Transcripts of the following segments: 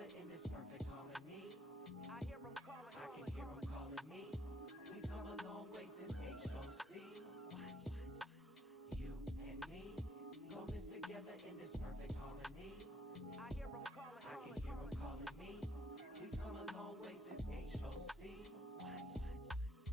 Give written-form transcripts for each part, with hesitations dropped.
together in this perfect harmony. I can hear them calling me. We've come a long way since HOC. You and me, golden together in this perfect harmony. I can hear them calling me. We've come a long way since HOC.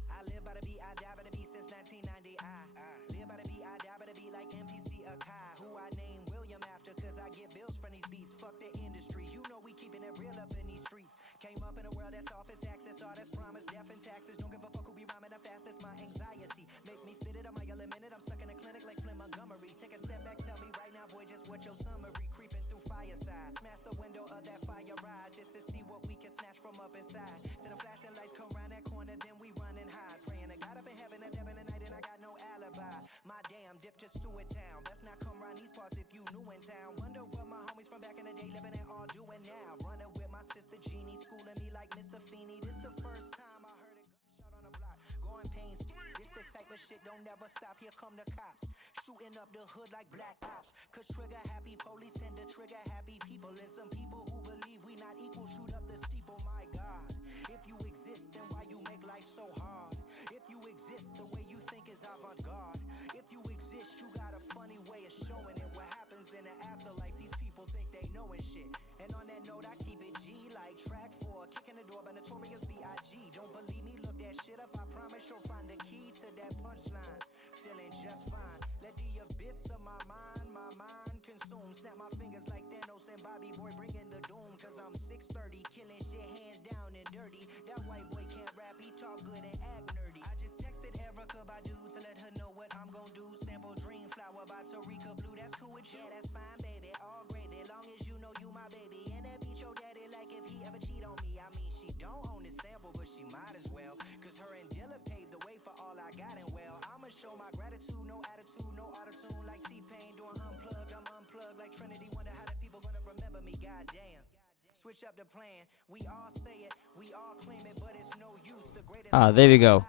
I live by the beat, I die by the beat since 1990. I live by the beat, I die by the beat like MPC Akai. Who I name William after, cause I get bills from these beats. Fuck the industry, you know we keeping it real up in these streets. Came up in a world that's office access, all that's promise, death and taxes. Don't give a fuck who be rhyming the fastest, my anxiety make me spit it a mile a minute. I'm stuck in a clinic like Flynn Montgomery. Take a step back, tell me right now, boy, just what your summary. Creeping through fireside, smash the window of that fire ride, just to see what we can snatch from up inside. Till the flashing lights come round that corner, then we run and hide. Praying to God up in heaven, 11 at night, and I got no alibi. My damn, dip to Stewart Town. Let's not come round these parts if you new in town. Wonder what my homies from back in the day living and all doing now. Running with my sister Jeannie, schooling me like Mr. Feeney. This the first time I heard a gunshot on the block. Going pains, this the type of shit don't never stop. Here come the cops, shooting up the hood like black ops. Cause trigger happy police tend to trigger happy people. And some people who believe we not equal shoot up the steeple. My God, if you exist, then why you make life so hard? If you exist, the way you think is avant-garde. If you exist, you got a funny way of showing it. What happens in the afterlife, these people think they know and shit. And on that note, I keep it G like track 4. Kicking the door by Notorious B.I.G. Don't believe me? Look that shit up. I promise you'll find the key to that punchline. Feeling just fine. Let the abyss of my mind consume. Snap my fingers like Thanos and Bobby Boy bringing the doom. Cause I'm 630, killing shit hands down and dirty. That white boy can't rap, he talk good and act nerdy. I just texted Erica Badu to let her know what I'm gon' do. Sample Dream Flower by Tarika Blue, that's cool with you. Yeah, that's fine, baby, all gravy. Long as you know you my baby. And that beat your daddy like if he ever cheat on me. I mean, she don't own the sample, but she might as well. Cause her and Dilla paved the way for all I got and well. I'ma show my gratitude, no attitude, no autotune. Like T-Pain doing unplugged, I'm unplugged like Trinity. Wonder how the people gonna remember me, goddamn. Switch up the plan, we all say it, we all claim it, but it's no use. The greatest There we go.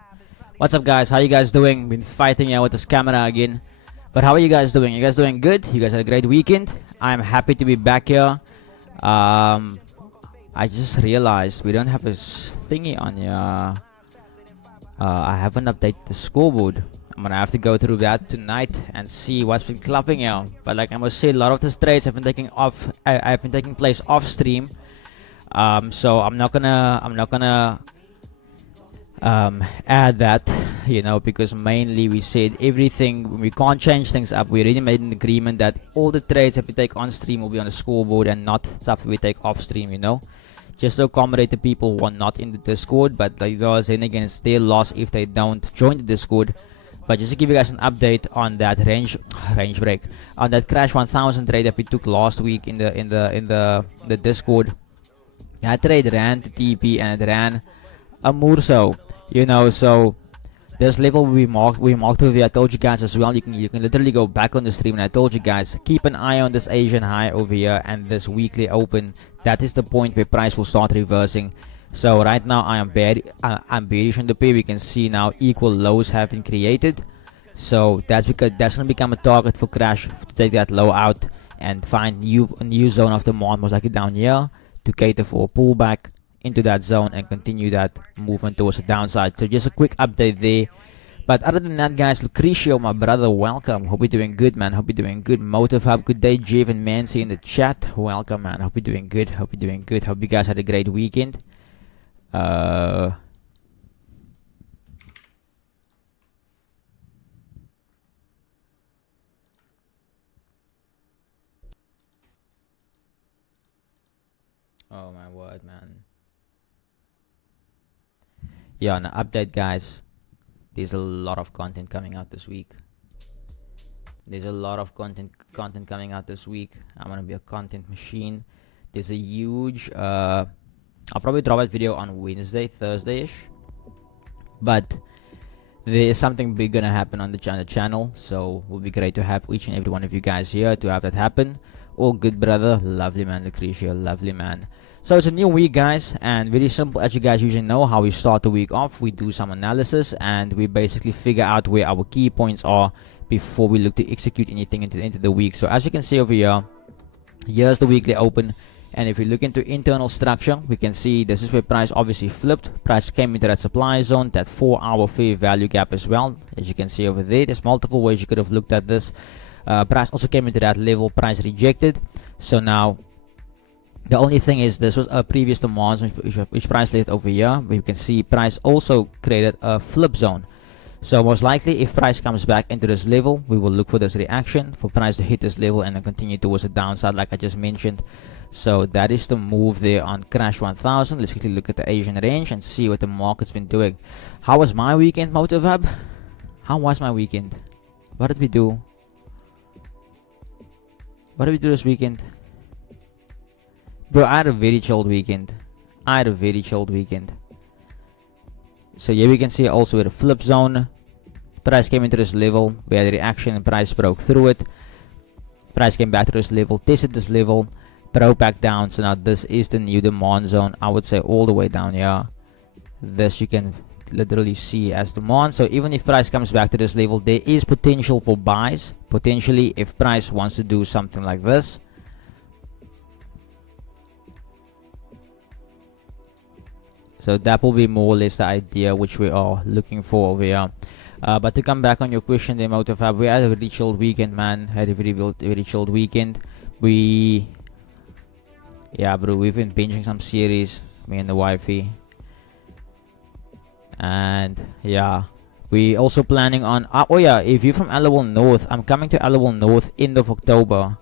What's up, guys? How you guys doing? Been fighting out with this camera again, but how are you guys doing? You guys doing good? You guys had a great weekend. I'm happy to be back here. I just realized we don't have a thingy on here. I haven't updated the scoreboard. I'm gonna have to go through that tonight and see what's been clapping here. But like I must say, a lot of the trades have been taking off. I've been taking place off stream. So I'm not gonna add that, you know, because mainly we said everything, we can't change things up. We already made an agreement that all the trades that we take on stream will be on the scoreboard and not stuff we take off stream, you know, just to accommodate the people who are not in the Discord. But like, then again, it's their loss if they don't join the Discord. But just to give you guys an update on that range break, on that Crash 1000 trade that we took last week in the Discord. That trade ran to TP and it ran a Murso, you know. So this level we marked over here. I told you guys as well, you can literally go back on the stream, and I told you guys, keep an eye on this Asian high over here and this weekly open. That is the point where price will start reversing. So right now I'm bearish on the pair. We can see now equal lows have been created. So that's because that's gonna become a target for Crash to take that low out and find a new zone of demand, most likely down here, to cater for a pullback into that zone and continue that movement towards the downside. So just a quick update there. But other than that, guys, Lucrecio, my brother, welcome. Hope you're doing good, man. Hope you're doing good. Motive, have a good day. Jeff and Mancy in the chat, welcome, man. Hope you're doing good. Hope you're doing good. Hope you guys had a great weekend. Oh my word, man. Yeah, an update, guys. There's a lot of content coming out this week. There's a lot of content coming out this week. I'm gonna be a content machine. There's a huge I'll probably drop that video on Wednesday, Thursday-ish. But there is something big gonna happen on the channel, so it will be great to have each and every one of you guys here to have that happen. All good, brother. Lovely, man. Lucretia, lovely, man. So it's a new week, guys, and very simple. As you guys usually know, how we start the week off, we do some analysis and we basically figure out where our key points are before we look to execute anything into the week. So as you can see over here, here's the weekly open, And if we look into internal structure, we can see this is where price obviously flipped. Price came into that supply zone, that 4-hour fair value gap as well. As you can see over there, there's multiple ways you could have looked at this. Price also came into that level, price rejected. So now the only thing is this was a previous demand which price left over here. But you can see price also created a flip zone. So most likely if price comes back into this level, we will look for this reaction for price to hit this level and then continue towards the downside like I just mentioned. So that is the move there on Crash 1000. Let's quickly look at the Asian range and see what the market's been doing. How was my weekend, Motivab? How was my weekend? What did we do? What did we do this weekend? Bro, I had a very chilled weekend. So here we can see also with a flip zone. Price came into this level. We had a reaction and price broke through it. Price came back to this level, tested this level, broke back down. So now this is the new demand zone. I would say all the way down here. This you can literally see as demand. So even if price comes back to this level, there is potential for buys. Potentially if price wants to do something like this. So that will be more or less the idea which we are looking for over here. But to come back on your question, the amount of we had a very chilled weekend, man. Had a very chilled weekend. Yeah, bro, we've been binging some series, me and the wifey. And yeah, we also planning on. Oh yeah, if you're from Allowal North, I'm coming to Allowal North end of October.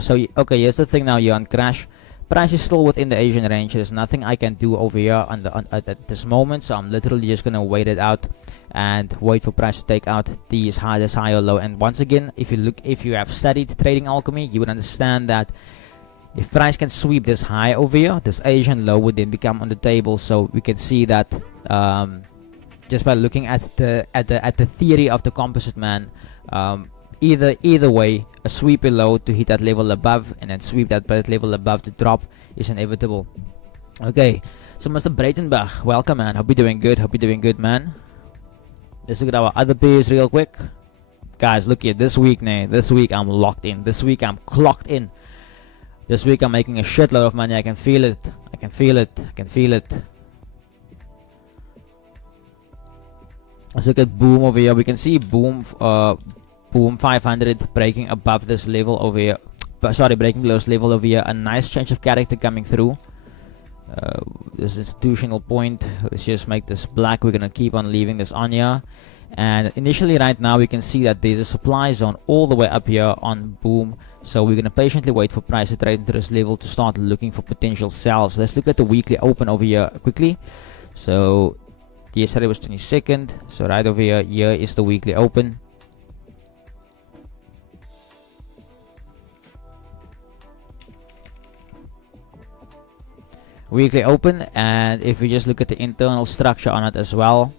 So okay, here's the thing now. You're on Crash. Price is still within the Asian range. There's nothing I can do over here at this moment, so I'm literally just gonna wait it out and wait for price to take out these high or low. And once again, if you have studied trading alchemy, you would understand that if price can sweep this high over here, this Asian low would then become on the table. So we can see that just by looking at the theory of the composite, man. Either way, a sweep below to hit that level above and then sweep that level above to drop is inevitable. Okay, so Mr. Breitenbach, welcome, man. Hope you're doing good, man. Let's look at our other pairs real quick. Guys, look here, this week I'm locked in. This week I'm clocked in. This week I'm making a shitload of money. I can feel it. Let's look at Boom over here. We can see Boom 500 breaking above this level over here. Breaking below this level over here. A nice change of character coming through. This institutional point. Let's just make this black. We're gonna keep on leaving this on here. And initially right now we can see that there's a supply zone all the way up here on Boom. So we're gonna patiently wait for price to trade into this level to start looking for potential sells. Let's look at the weekly open over here quickly. So yesterday was 22nd. So right over here, here is the weekly open. Weekly open, and if we just look at the internal structure on it as well.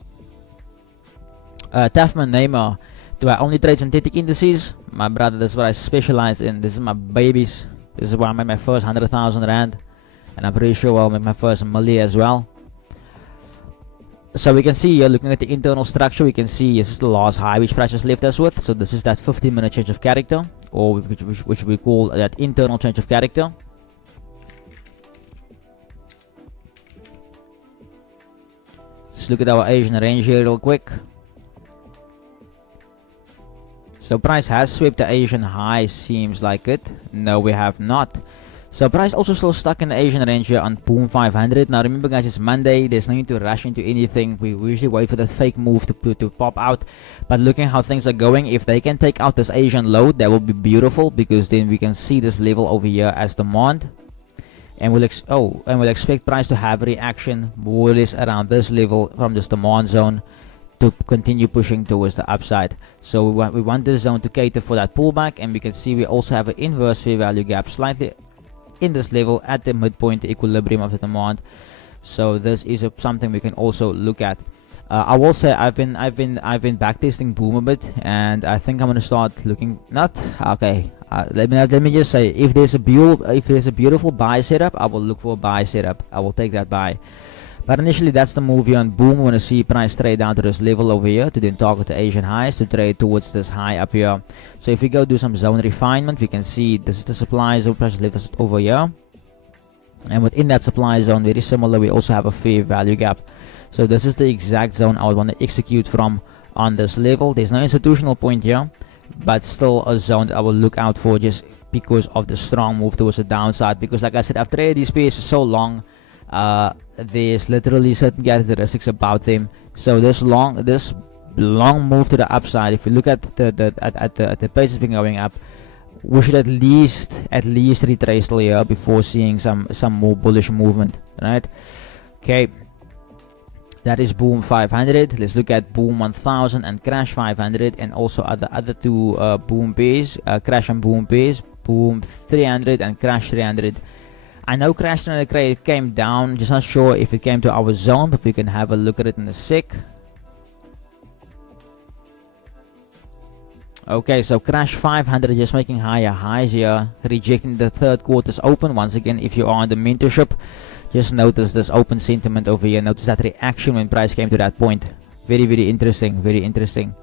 Tafman Neymar, do I only trade synthetic indices? My brother, that's what I specialize in. This is my babies. This is where I made my first 100,000 rand, and I'm pretty sure I'll make my first milli as well. So we can see here, looking at the internal structure, we can see this is the last high which price has left us with. So this is that 15-minute change of character, or which we call that internal change of character. Let's look at our Asian range here real quick. So price has swept the Asian high, seems like it. No, we have not. So price also still stuck in the Asian range here on Boom 500. Now remember guys, it's Monday. There's no need to rush into anything. We usually wait for that fake move to pop out. But looking how things are going, if they can take out this Asian low, that will be beautiful, because then we can see this level over here as demand. And we'll expect price to have reaction more or less around this level from this demand zone to continue pushing towards the upside. So we want this zone to cater for that pullback, and we can see we also have an inverse fair value gap slightly in this level at the midpoint equilibrium of the demand. So this is something we can also look at. I will say I've been backtesting Boom a bit, and I think I'm gonna start looking. Let me just say, if there's a beautiful buy setup, I will look for a buy setup. I will take that buy. But initially, that's the movie on boom. We want to see price trade down to this level over here to then target the Asian highs to trade towards this high up here. So if we go do some zone refinement, we can see this is the supply zone. Price left us over here, and within that supply zone, very similar, we also have a fair value gap. So this is the exact zone I would want to execute from on this level. There's no institutional point here, but still a zone that I will look out for just because of the strong move towards the downside. Because like I said, I've traded these pairs for so long, there's literally certain characteristics about them. So this long move to the upside, if you look at the pace it's been going up, we should at least retrace till here before seeing some more bullish movement, right? Okay, that is boom 500. Let's look at boom 1000 and crash 500, and also other two boom pairs, crash and boom pairs, boom 300 and crash 300. I know crash 300 came down, just not sure if it came to our zone, but we can have a look at it in a sec. Okay, so crash 500 just making higher highs here, rejecting the third quarter's open. Once again, if you are on the mentorship, just notice this open sentiment over here. Notice that reaction when price came to that point. Very, very interesting. Very interesting.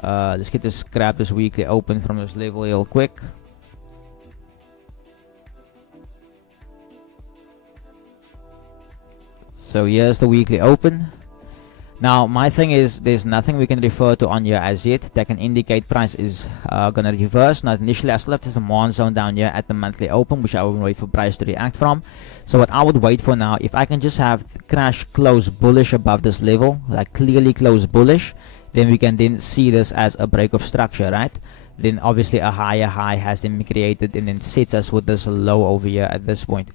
Let's get this, grab this weekly open from this level real quick. So here's the weekly open. Now my thing is, there's nothing we can refer to on here as yet that can indicate price is gonna reverse. Now initially I still have this demand zone down here at the monthly open, which I will wait for price to react from. So what I would wait for now, if I can just have crash close bullish above this level, like clearly close bullish, then we can then see this as a break of structure, right? Then obviously a higher high has been created and then sets us with this low over here at this point.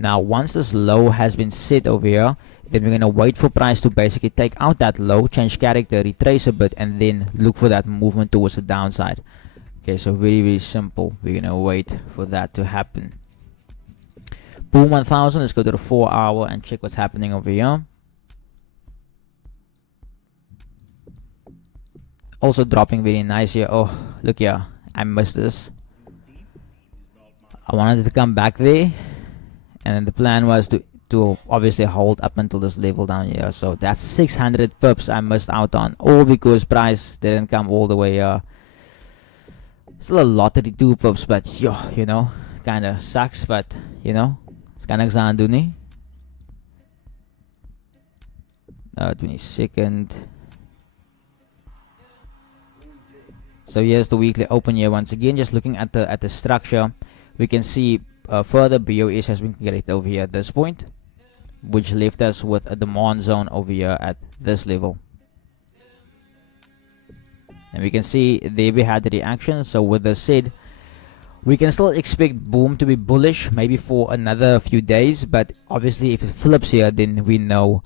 Now once this low has been set over here, then we're going to wait for price to basically take out that low, change character, retrace a bit, and then look for that movement towards the downside. Okay, so very, very simple. We're going to wait for that to happen. Boom 1000, let's go to the 4 hour and check what's happening over here. Also dropping very nice here. Oh, look here, I missed this. I wanted to come back there, and then the plan was to obviously hold up until this level down here. So that's 600 pips I missed out on, all because price didn't come all the way here. Still a lot, 32 pips, but yo, you know, kind of sucks, but you know, it's kind of xanduni. 22nd. So here's the weekly open here once again. Just looking at the structure, we can see further BOS has been created over here at this point, which left us with a demand zone over here at this level. And we can see there we had the reaction. So with this said, we can still expect boom to be bullish maybe for another few days, but obviously if it flips here, then we know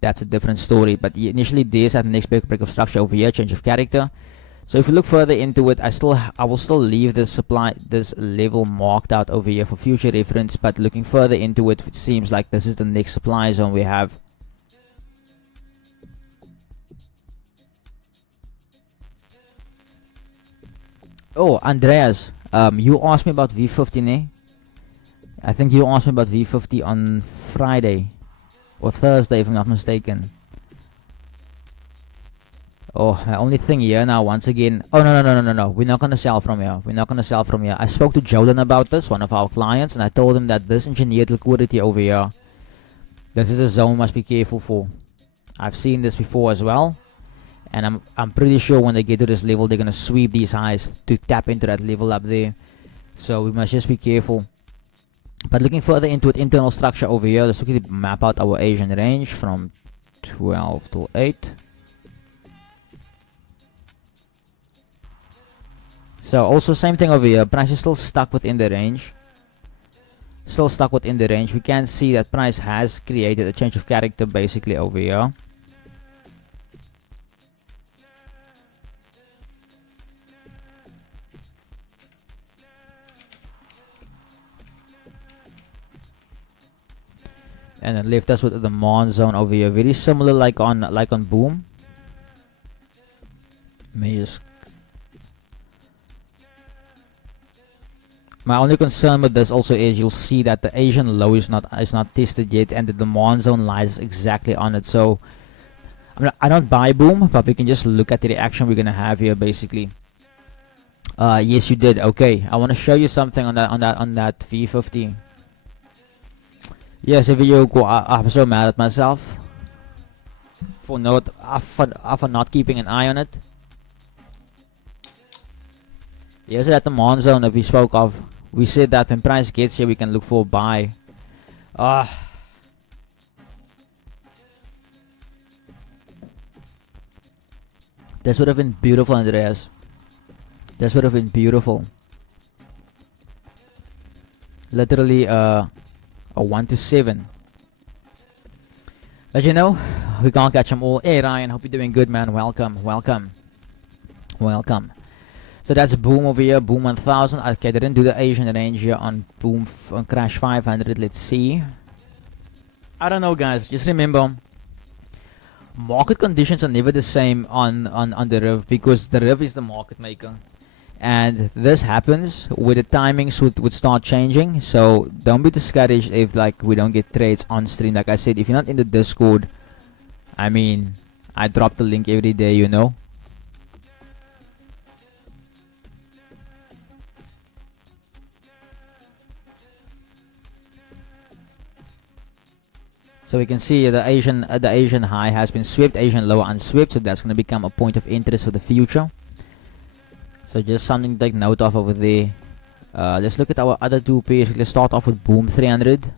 that's a different story. But initially there's that next break of structure over here, change of character. So if you look further into it, I will still leave this level marked out over here for future reference. But looking further into it, it seems like this is the next supply zone we have. Oh, Andreas, you asked me about V50, ne? I think you asked me about V50 on Friday or Thursday, if I'm not mistaken. Oh, the only thing here now, once again. Oh, no. We're not going to sell from here. We're not going to sell from here. I spoke to Jordan about this, one of our clients, and I told him that this engineered liquidity over here, this is a zone must be careful for. I've seen this before as well. And I'm pretty sure when they get to this level, they're going to sweep these highs to tap into that level up there. So we must just be careful. But looking further into it, internal structure over here, let's quickly map out our Asian range from 12 to 8. So also same thing over here, price is still stuck within the range. Still stuck within the range. We can see that price has created a change of character basically over here. And then left us with the demand zone over here. Very similar like on boom. Let me just My only concern with this also is you'll see that the Asian low is not tested yet, and the demand zone lies exactly on it. So I don't buy boom, but we can just look at the reaction we're gonna have here basically. Yes, you did. Okay, I want to show you something on that V50. Yes, if you go, I'm so mad at myself for not keeping an eye on it. Here's that demand zone that we spoke of. We said that when price gets here, we can look for a buy. This would have been beautiful, Andreas. This would have been beautiful. Literally a 1 to 7. But you know, we can't catch them all. Hey Ryan, hope you're doing good, man. Welcome. So that's boom over here, boom 1000. Okay, they didn't do the Asian range here on boom on crash 500. Let's see. I don't know, guys. Just remember, market conditions are never the same on the riv, because the riv is the market maker, and this happens where the timings would start changing. So don't be discouraged if like we don't get trades on stream. Like I said, if you're not in the Discord, I mean, I drop the link every day, you know. So we can see the Asian high has been swept, Asian low unswept, so that's going to become a point of interest for the future. So just something to take note of over there. Let's look at our other two pairs. Let's start off with boom 300.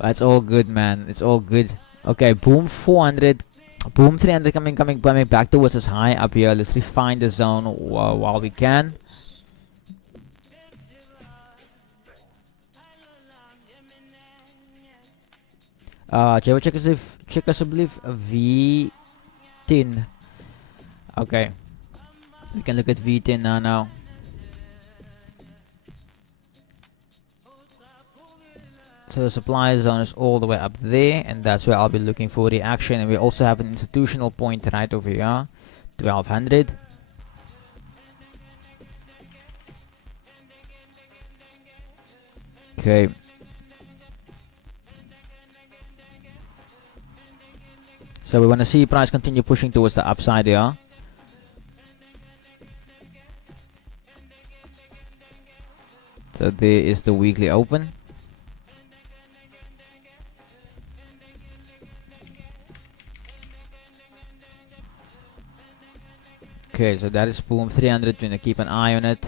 It's all good, man. It's all good. Okay, boom 400, boom 300 coming back towards this high up here. Let's refine the zone while we can. Check us, I believe, V10. Okay, we can look at V10 now. So the supply zone is all the way up there, and that's where I'll be looking for reaction. And we also have an institutional point right over here, 1200. Okay. So we want to see price continue pushing towards the upside here. So there is the weekly open. Okay, so that is boom 300. We're gonna keep an eye on it.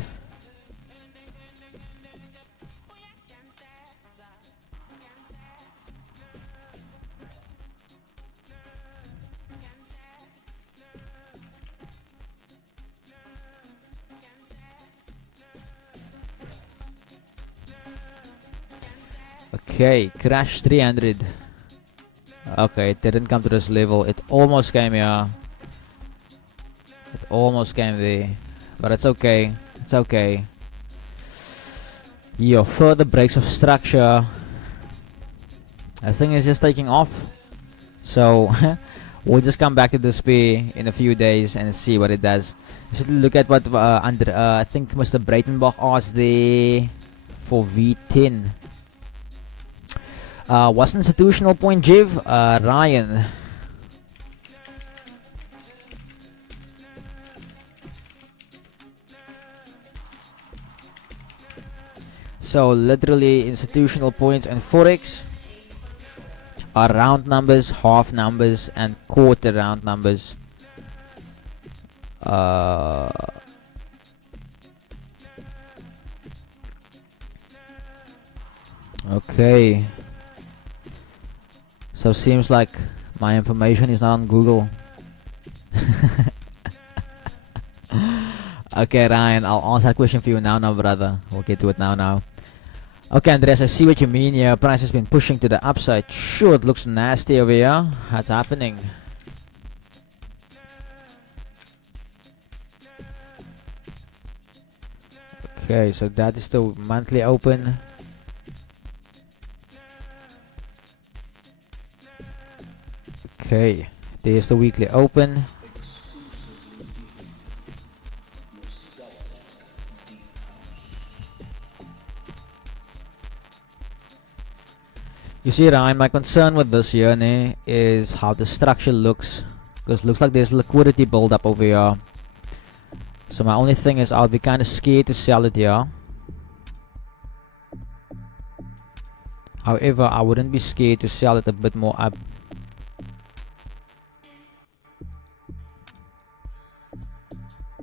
Okay, crash 300. Okay, it didn't come to this level. It almost came here. It almost came there. But it's okay. It's okay. Yo, further breaks of structure. This thing is just taking off. So we'll just come back to this pair in a few days and see what it does. Let's look at what I think Mr. Breitenbach asked there for V10. What's the institutional point, Jiv? Ryan. So literally institutional points and forex are round numbers, half numbers, and quarter round numbers. Okay. So seems like my information is not on Google. Okay, Ryan, I'll answer that question for you now, brother. We'll get to it now. Okay, Andreas, I see what you mean here. Price has been pushing to the upside. Sure, it looks nasty over here. What's happening? Okay, so that is the monthly open. Okay, there's the weekly open. You see, Ryan, my concern with this here is how the structure looks, because looks like there's liquidity build up over here. So my only thing is I'll be kind of scared to sell it here. However, I wouldn't be scared to sell it a bit more up.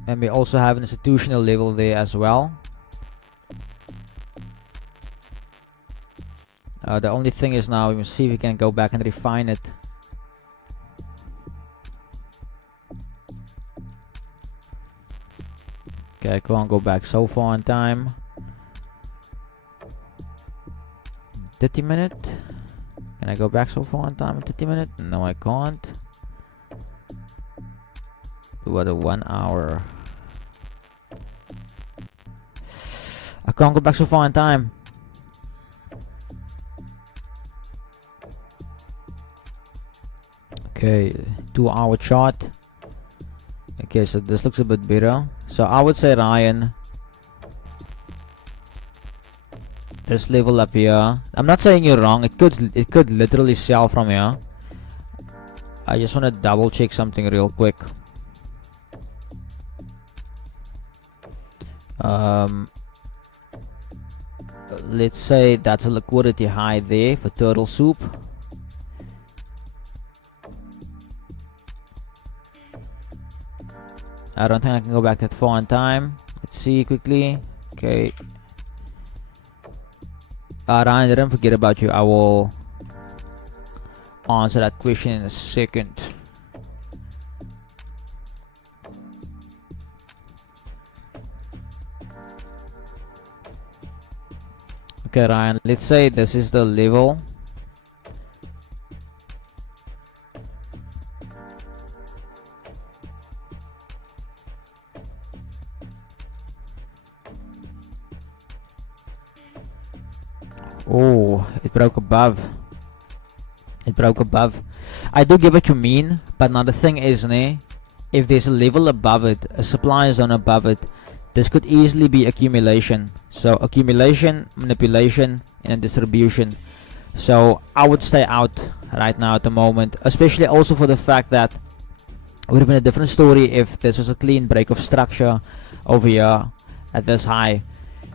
And we also have an institutional level there as well. The only thing is now we must see if we can go back and refine it. Okay, I can't go back so far in time. 30 minutes. Can I go back so far in time in 30 minutes? No, I can't. What a 1 hour. I can't go back so far in time. Okay, 2 hour chart. Okay, so this looks a bit better. So I would say, Ryan, this level up here, I'm not saying you're wrong, it could literally sell from here. I just want to double check something real quick. Let's say that's a liquidity high there for turtle soup. I don't think I can go back that far in time. Let's see quickly. Okay. Ryan, didn't forget about you. I will answer that question in a second. Okay, Ryan, let's say this is the level. Oh, it broke above. It broke above. I do get what you mean, but now the thing is, if there's a level above it, a supply zone above it, this could easily be accumulation. So accumulation, manipulation, and then distribution. So I would stay out right now at the moment, especially also for the fact that it would have been a different story if this was a clean break of structure over here at this high,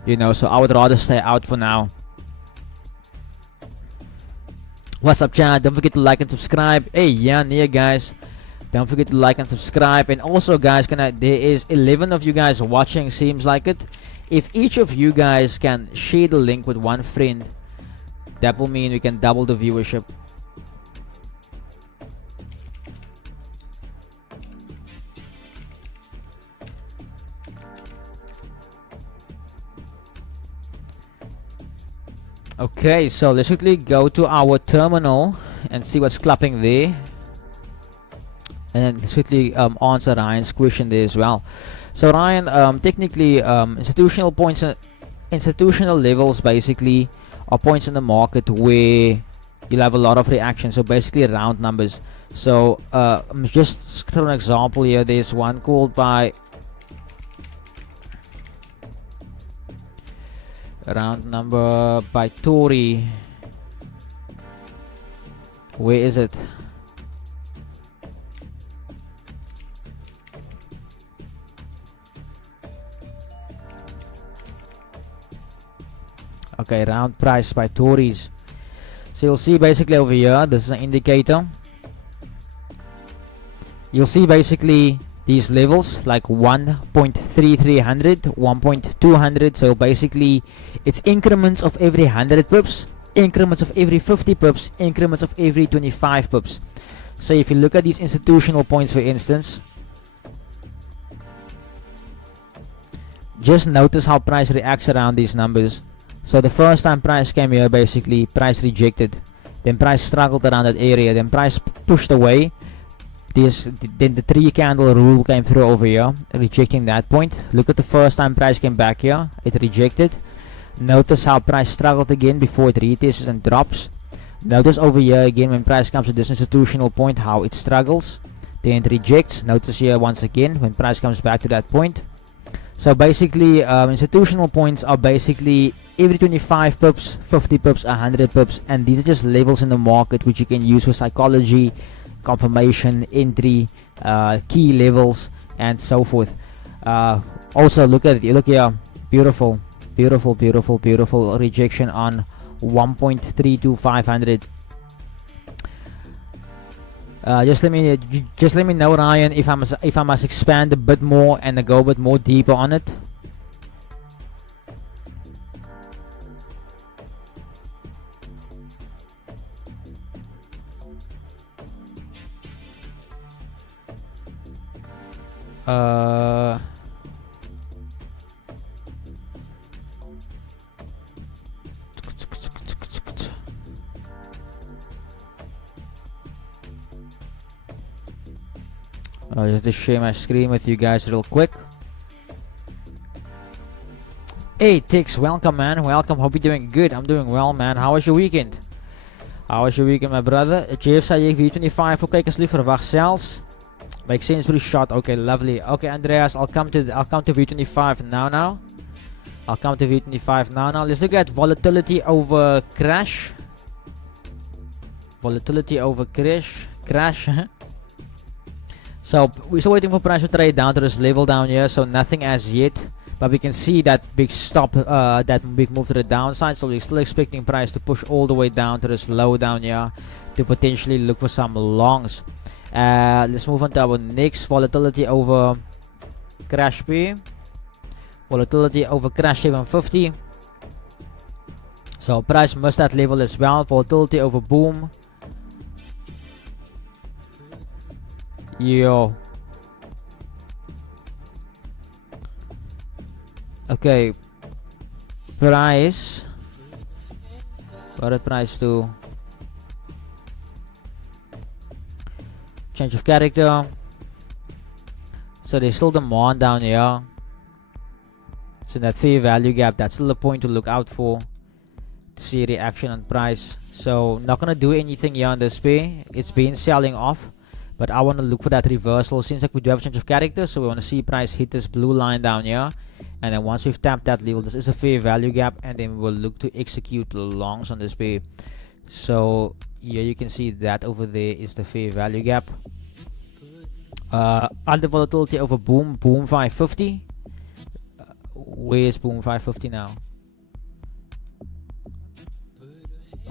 you know. So I would rather stay out for now. What's up, chat? Don't forget to like and subscribe. Hey, yeah, guys, don't forget to like and subscribe. And also, guys, there is 11 of you guys watching, seems like it. If each of you guys can share the link with one friend, that will mean we can double the viewership. Okay, so let's quickly go to our terminal and see what's clapping there. And then let's quickly answer Ryan's question there as well. So Ryan, technically institutional points, institutional levels basically are points in the market where you'll have a lot of reaction. So basically round numbers. So just for an example here, there's one called by round number by Tory. Where is it? Okay, round price by Tories. So you'll see basically over here, this is an indicator. You'll see basically these levels like 1.3300, 1.200. So basically it's increments of every 100 pips, increments of every 50 pips, increments of every 25 pips. So if you look at these institutional points, for instance, just notice how price reacts around these numbers. So the first time price came here, basically price rejected, then price struggled around that area, then price pushed away. Then the 3 candle rule came through over here, rejecting that point. Look at the first time price came back here, it rejected. Notice how price struggled again before it retests and drops. Notice over here again when price comes to this institutional point how it struggles, then it rejects. Notice here once again when price comes back to that point. So basically institutional points are basically every 25 pips, 50 pips, 100 pips, and these are just levels in the market which you can use for psychology, confirmation, entry, key levels, and so forth. Also, look at it. Look here, beautiful, beautiful, beautiful, beautiful rejection on 1.32500. Just let me know, Ryan, if I must expand a bit more and go a bit more deeper on it. Just to share my screen with you guys real quick. Hey Tix, welcome man, welcome. Hope you're doing good. I'm doing well man. How was your weekend? How was your weekend my brother? Jeff zei V25 voor kijkers liever verwacht zelfs. Makes sense pretty short. Okay, lovely. Okay Andreas, I'll come to V25 now. I'll come to V25 now. Let's look at volatility over crash. Volatility over crash. So we're still waiting for price to trade down to this level down here, so nothing as yet, but we can see that big stop, that big move to the downside. So we're still expecting price to push all the way down to this low down here to potentially look for some longs. Let's move on to our next volatility over crash P, volatility over crash 750. So price missed that level as well. Volatility over boom. Yo. Okay. Price. What did price do? Change of character. So there's still demand down here. So that fair value gap, that's still a point to look out for to see reaction on price. So not gonna do anything here on this pay. It's been selling off. But I want to look for that reversal. Seems like we do have a change of character, so we want to see price hit this blue line down here. And then once we've tapped that level, this is a fair value gap, and then we'll look to execute the longs on this pay. So here you can see that over there is the fair value gap. Under volatility over boom 550. Where's boom 550 now?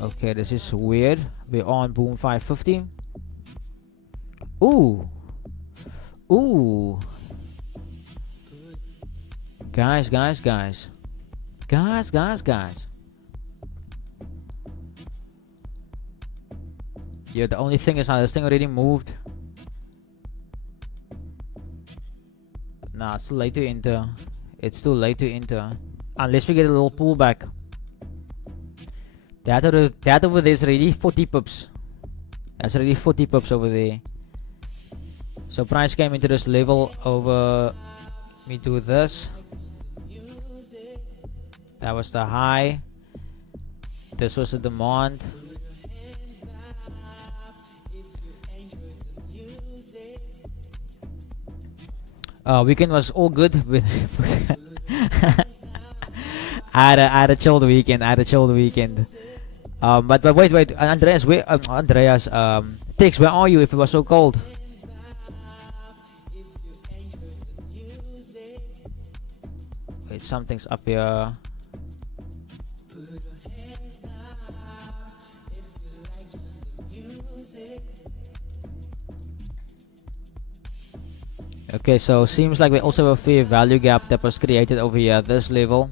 Okay, this is weird. We're on boom 550. Ooh. Guys. Yeah, the only thing is now this thing already moved. Nah, it's too late to enter. It's too late to enter. Unless we get a little pullback. That over there is already 40 pips. That's already 40 pips over there. So price came into this level over, let me do this. That was the high. This was the demand. Weekend was all good. I had a chilled weekend. But wait, Andreas, Tix, where are you if it was so cold? Wait, something's up here. Okay, so seems like we also have a fair value gap that was created over here at this level.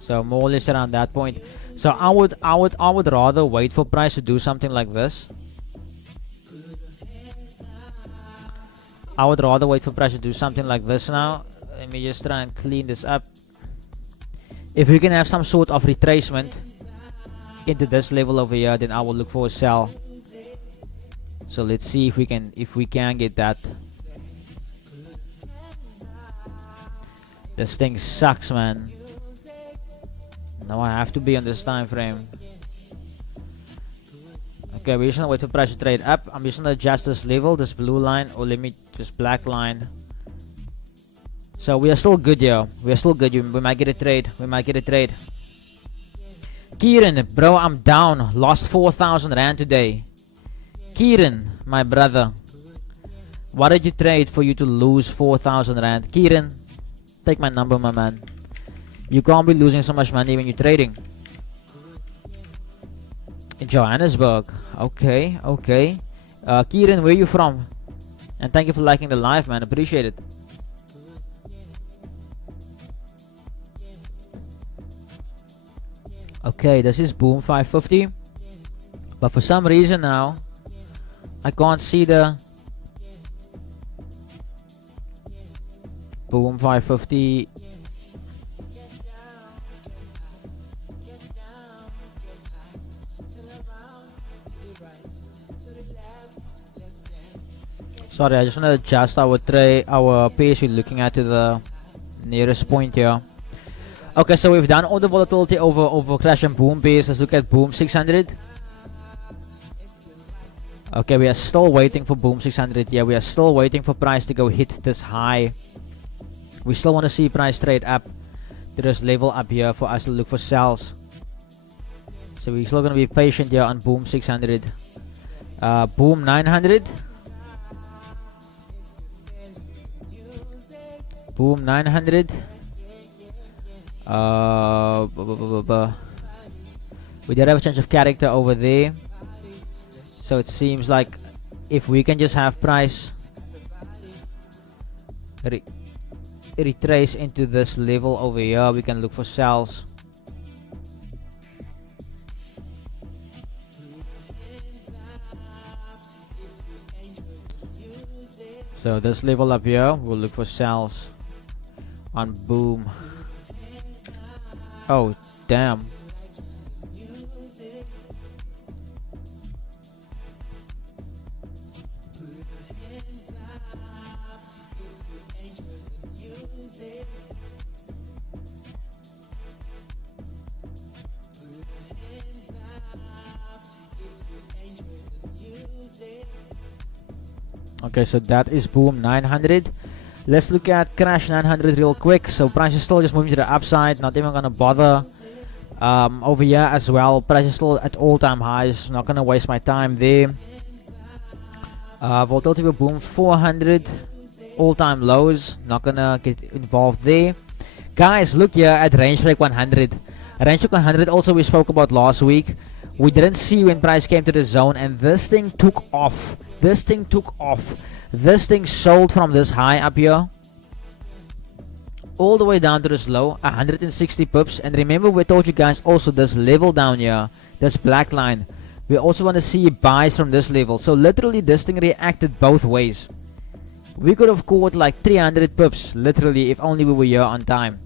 So more or less around that point. So I would rather wait for price to do something like this. I would rather wait for price to do something like this now. Let me just try and clean this up. If we can have some sort of retracement into this level over here, then I will look for a sell. So let's see if we can get that. This thing sucks, man. Now I have to be on this time frame. Okay, we're just gonna wait for price to trade up. I'm just gonna adjust this level, this blue line, or let me this black line. So we are still good here. We are still good. We might get a trade. We might get a trade. Kieran, bro, I'm down. Lost 4,000 rand today. Kieran, my brother. What did you trade for you to lose 4,000 rand? Kieran, take my number, my man. You can't be losing so much money when you're trading. In Johannesburg. Okay, okay. Kieran, where are you from? And thank you for liking the live, man. Appreciate it. Okay, this is Boom 550. But for some reason now, I can't see the Boom 550. Sorry, I just want to adjust our pace we're looking at to the nearest point here. Okay, so we've done all the volatility over crash and boom base. Let's look at boom 600. Okay, we are still waiting for boom 600. Yeah, we are still waiting for price to go hit this high. We still want to see price trade up to this level up here for us to look for sells. So we're still going to be patient here on boom 600. Boom 900. Boom 900. We did have a change of character over there, so it seems like if we can just have price retrace into this level over here, we can look for sells. So this level up here, we'll look for sells on boom. Oh, damn. Okay, so that is boom 900. Let's look at crash 900 real quick. So price is still just moving to the upside, not even gonna bother. Over here as well, price is still at all-time highs, not gonna waste my time there. Volatility for boom 400, all-time lows, not gonna get involved there. Guys, look here at range break 100. Range break 100 also we spoke about last week. We didn't see when price came to the zone, and this thing took off. This thing took off. This thing sold from this high up here all the way down to this low, 160 pips. And remember, we told you guys also this level down here, this black line, we also want to see buys from this level. So literally this thing reacted both ways. We could have caught like 300 pips literally if only we were here on time.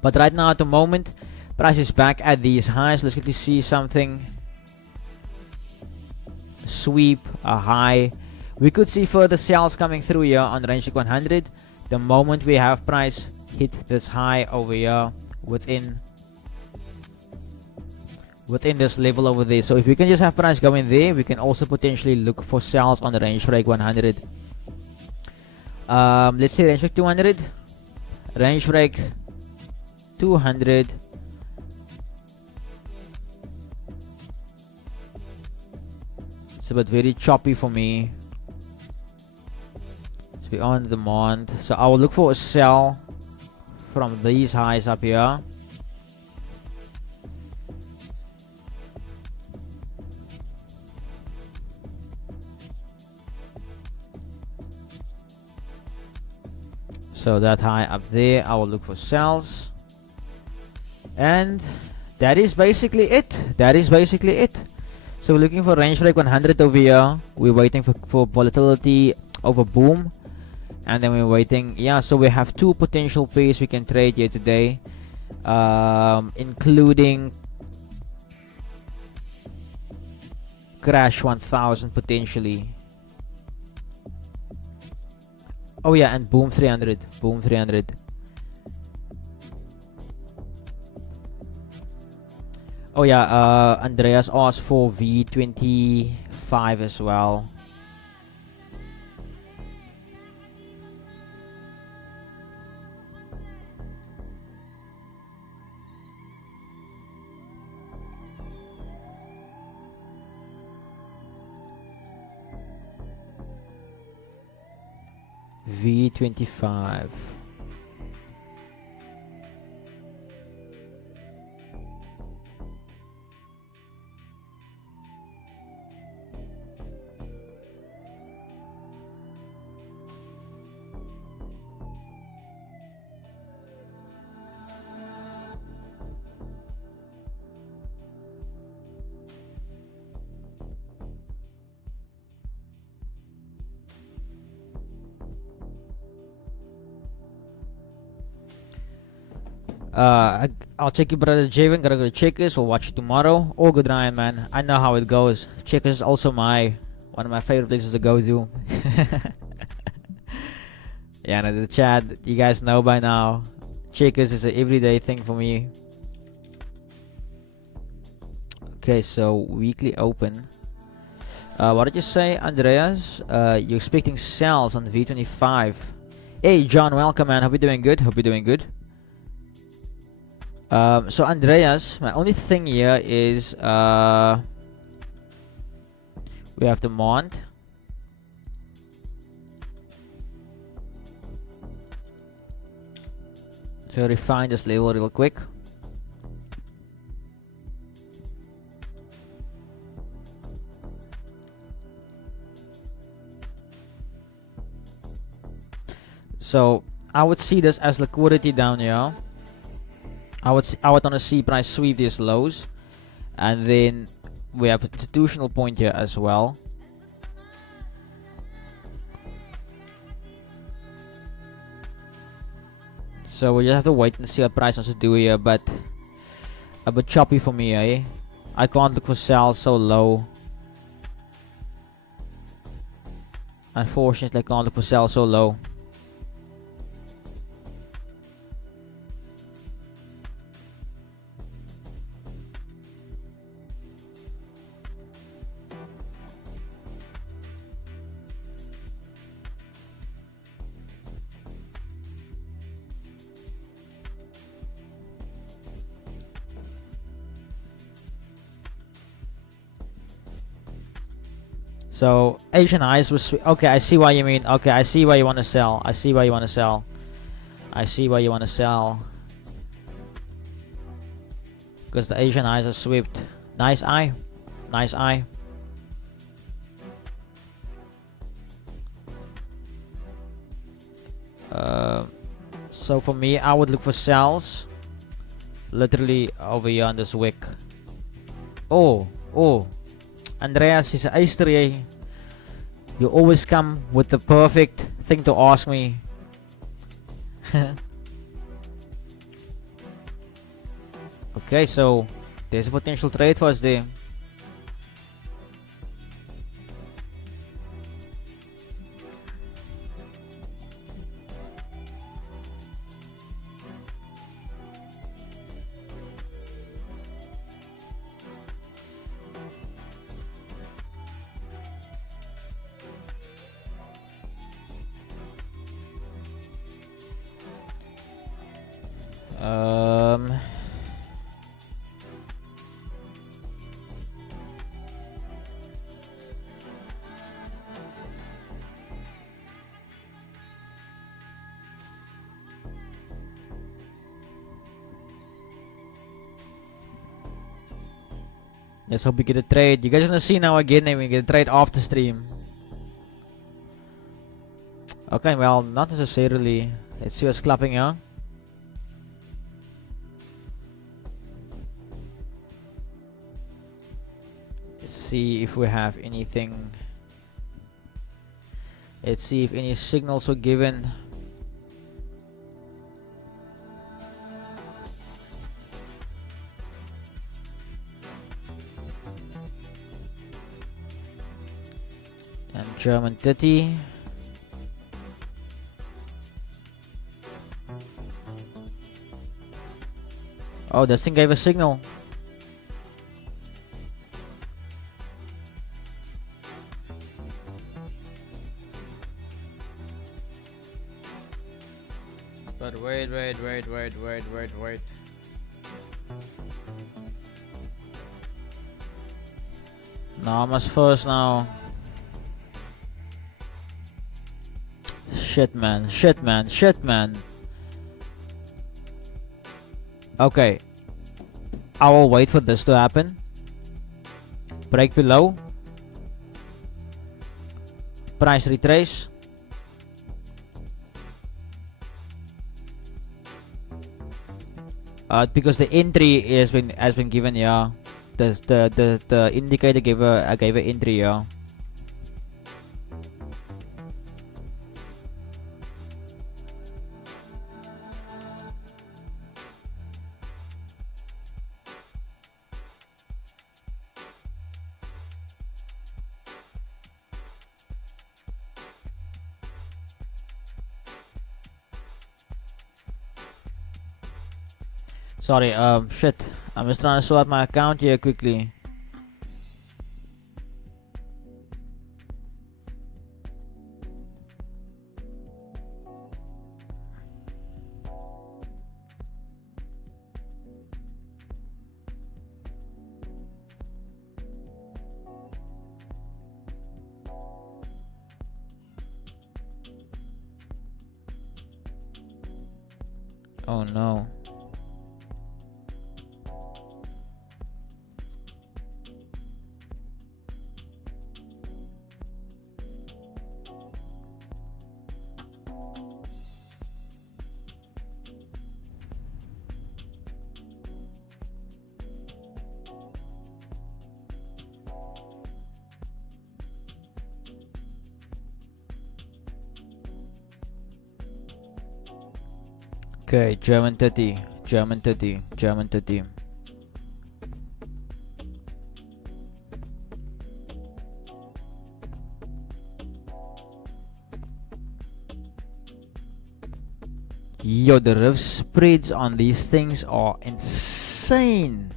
But right now at the moment, price is back at these highs. Let's quickly see something. Sweep, a high. We could see further sales coming through here on range 100. The moment we have price hit this high over here within this level over there. So if we can just have price going there, we can also potentially look for sales on the range break 100. Let's say range break 200. Range break 200. It's a bit very choppy for me. So we're on demand. So I will look for a sell from these highs up here. So that high up there, I will look for sells. And that is basically it. That is basically it. So we're looking for range break 100 over here. We're waiting for volatility over boom. And then we're waiting. Yeah, so we have two potential pairs we can trade here today. Including crash 1000 potentially. Oh yeah, and boom 300. Boom 300. Oh yeah, Andreas asked for V25 as well. V25. I'll check you, brother Javen. Gotta go to Checkers. We'll watch you tomorrow. All good, Ryan, man. I know how it goes. Checkers is also one of my favorite places to go to. Yeah, and the chat, you guys know by now. Checkers is an everyday thing for me. Okay, so weekly open. What did you say, Andreas? You're expecting sales on V25. Hey, John, welcome, man. Hope you're doing good. Hope you're doing good. So Andreas, my only thing here is we have the mount. So refine this label real quick. So I would see this as liquidity down here. I would want to see price sweep these lows, and then we have institutional point here as well. So we just have to wait and see what price wants to do here, but a bit choppy for me, eh? I can't look for sell so low. Unfortunately, I can't look for sell so low. So Asian eyes was okay. I see what you mean. Okay, I see why you want to sell. I see why you want to sell. I see why you want to sell. Because the Asian eyes are swept. Nice eye. Nice eye. So for me, I would look for sells. Literally over here on this wick. Oh. Andreas is a Easter egg. You always come with the perfect thing to ask me. Okay, so there's a potential trade for us there. Let's hope we get a trade. You guys gonna see now again, and we get a trade off the stream. Okay, well, not necessarily. Let's see what's clapping here. Let's see if we have anything. Let's see if any signals were given. And German 30. Oh, this thing gave a signal. Wait. No, I must first now. Shit, man. Okay. I will wait for this to happen. Break below. Price retrace. Because the entry has been given, yeah. The indicator gave a entry, yeah. Sorry, shit. I'm just trying to sort my account here quickly. Oh no. Okay, German 30. Yo, the riff spreads on these things are insane.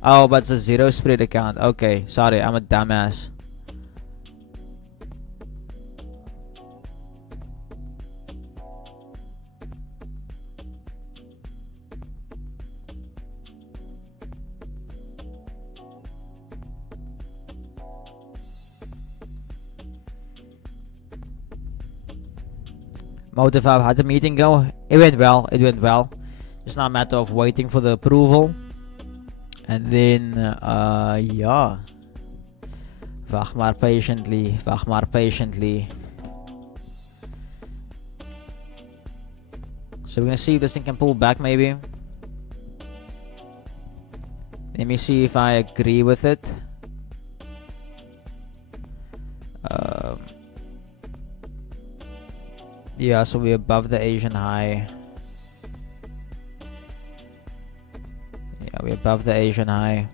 Oh, but it's a zero spread account. Okay, sorry, I'm a dumbass. Motive, how did the meeting go? It went well. It's not a matter of waiting for the approval. And then, yeah. Wacht maar patiently. So we're gonna see if this thing can pull back maybe. Let me see if I agree with it. Yeah, so we're above the Asian high. Yeah, we're above the Asian high.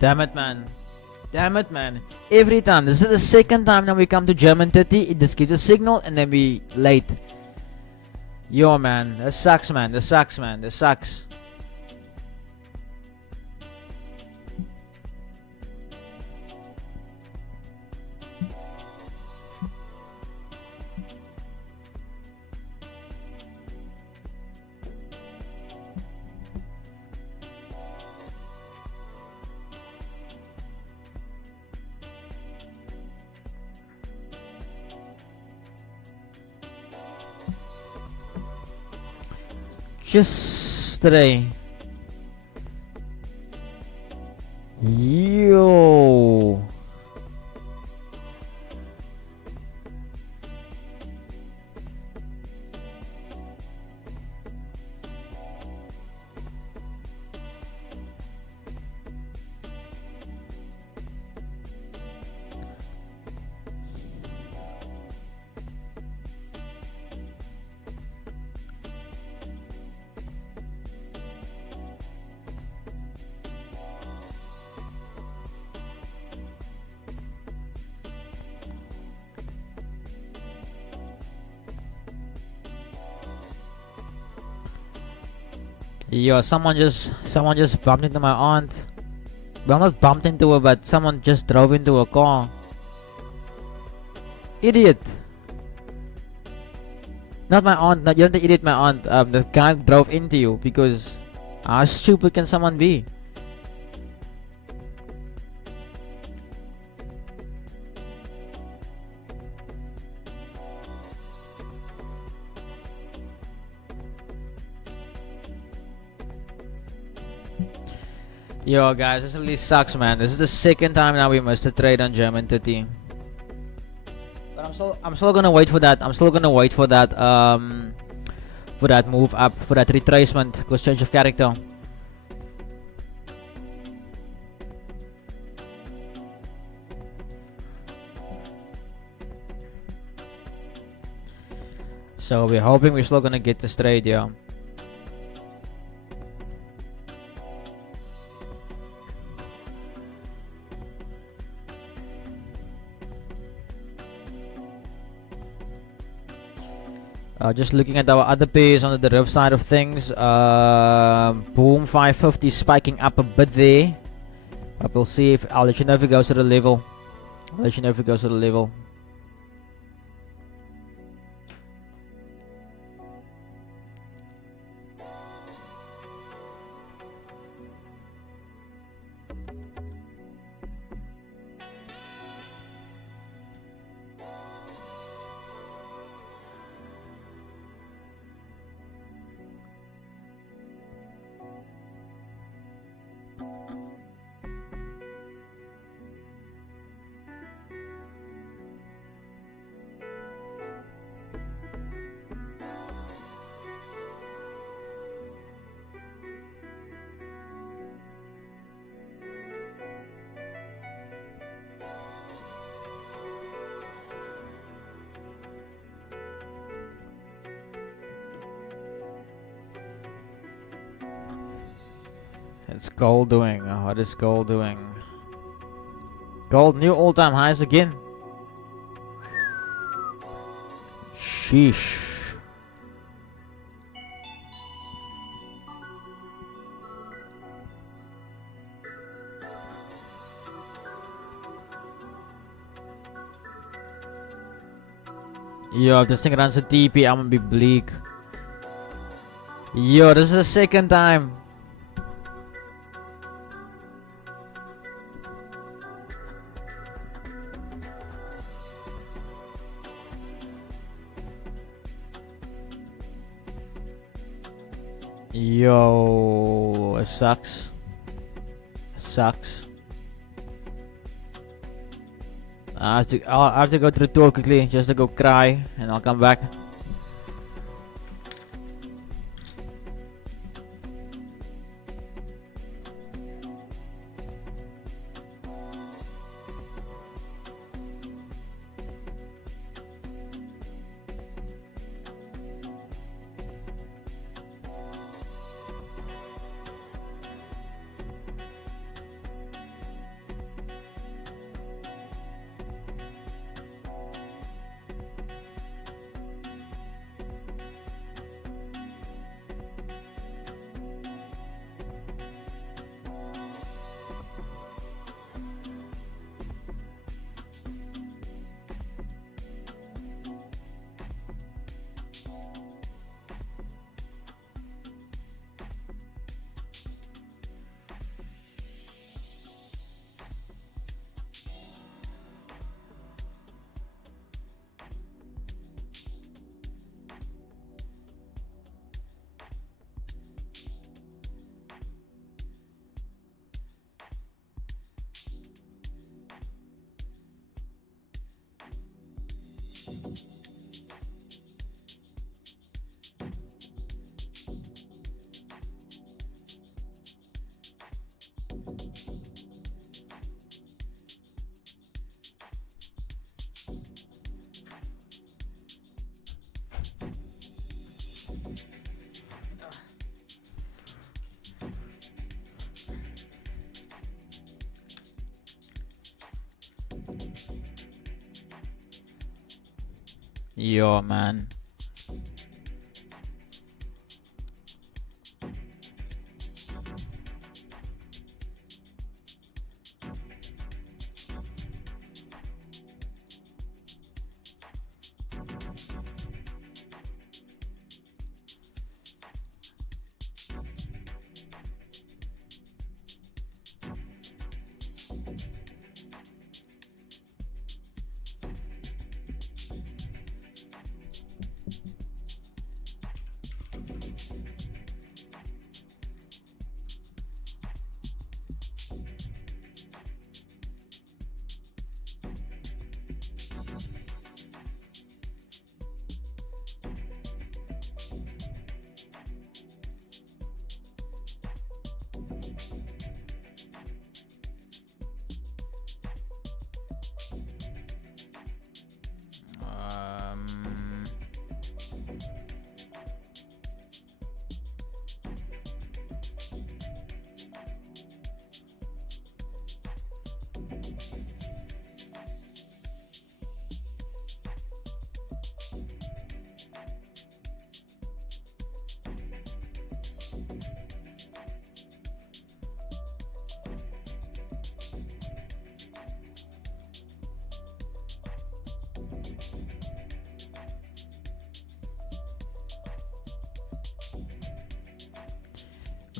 Damn it, man. Every time. This is the second time now we come to German 30. It just gives a signal and then we late. Yo, man. This sucks. Just today. Yo. Yo, someone just bumped into my aunt. Well, not bumped into her, but someone just drove into a car. Idiot. Not my aunt. Not, you're not the idiot, my aunt. The guy drove into you because how stupid can someone be? Yo, guys, this really sucks, man. This is the second time now we missed a trade on German Titty. But I'm still gonna wait for that. I'm still gonna wait for that move up, for that retracement, because change of character. So we're hoping we're still gonna get this trade, yeah. Just looking at our other pairs on the rev side of things, Boom 550 spiking up a bit there, but we'll see if I'll let you know if it goes to the level. I'll let you know if it goes to the level. It's gold doing. What is gold doing? Gold new all-time highs again. Sheesh. Yo, if this thing runs a TP, I'm gonna be bleak. Yo, this is the second time. Yo, it sucks. Sucks. I have to go to the tour quickly just to go cry, and I'll come back. Yo, man.